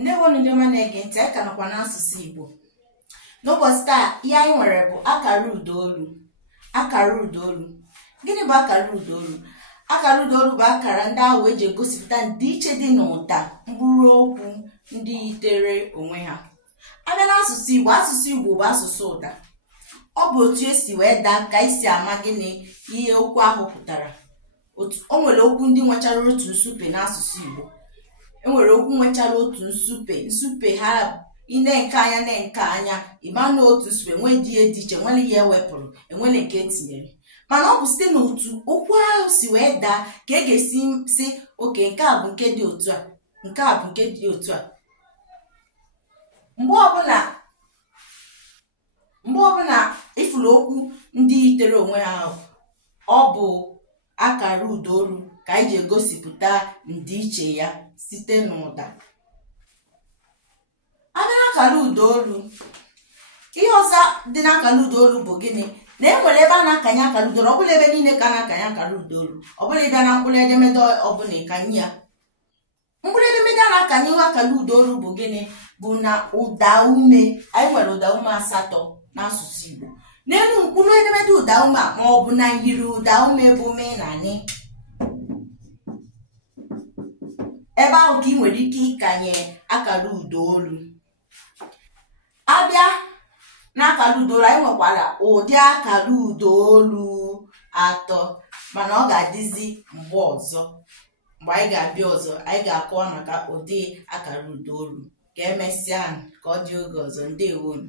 Ndewonu ndị ọma na-ege ntị, anyị ka nọkwa n'asụsụ Igbo. N'ụbọchị taa, ihe anyị nwere bụ akara ụdaolu. Akara ụdaolu. Gịnị bụ akara ụdaolu? Akara ụdaolu bụ akara ndị ahụ eji egosipụta ndịiche dị n'ụda mkpụrụ okwu ndị yitere onwe ha. Abịa n'asụsụ Igbo, asụsụ Igbo bụ asụsụ ụda. Ọ bụ otu esi wee daa ka isi ama gịnị ihe okwu ahụ pụtara. O nwere okwu ndị nwechara otu nsupe n'asụsụ Igbo. Enwere okwu nwechara otu nsupe ha ine nke anya na nke anya ịma na otu nsupe nwee dị iche, nwere ihe ewepụrụ, enwere nke etinyere. Mana ọ bụ site n'otu okwu ahụ si wee daa ka e ga-esi si oke nke a bụ nke dị otu a, nke a bụ nke dị otu a. Mgbe ọbụla ifuru okwu ndị yitere onwe ha, ọ bụ akara ụdaolu ka anyị ji egosipụta ndịiche ya site n'ụda. Abịa n'akara ụdaolu, ihe ọzọ dị n'akara ụdaolu bụ gịnị? Na enwere ebe a na-akanye akara ụdaolu. Ọ bụla ebe niile ka a na-akanye akara ụdaolu. Ọ bụla ebe na mkpụrụ edemede ọbụla ịkanye ya. Mkpụrụ edemede a na-akanye akara ụdaolu bụ gịnị? Bụ na ụda ume. Anyị nwere ụda ume 8 n'asụsụ Igbo. N'elu mkpụrụ edemede ụda ume ma ọ bụ na nyiri ụda ume bụ me na ni. Ebe ahụ ka ị nwere ike ịkanye akara ụdaolu. Abịa n'akara ụdaolu, anyị nwekwara ụdị akara ụdaolu 3, mana ọ ga-adịzi mgbe ọzọ. Mgbe anyị ga-abịa ọzọ, anyị ga-akọwa maka ụdị akara ụdaolu. Ka emesịa ka ọ dị oge ọzọ. Ndewonu.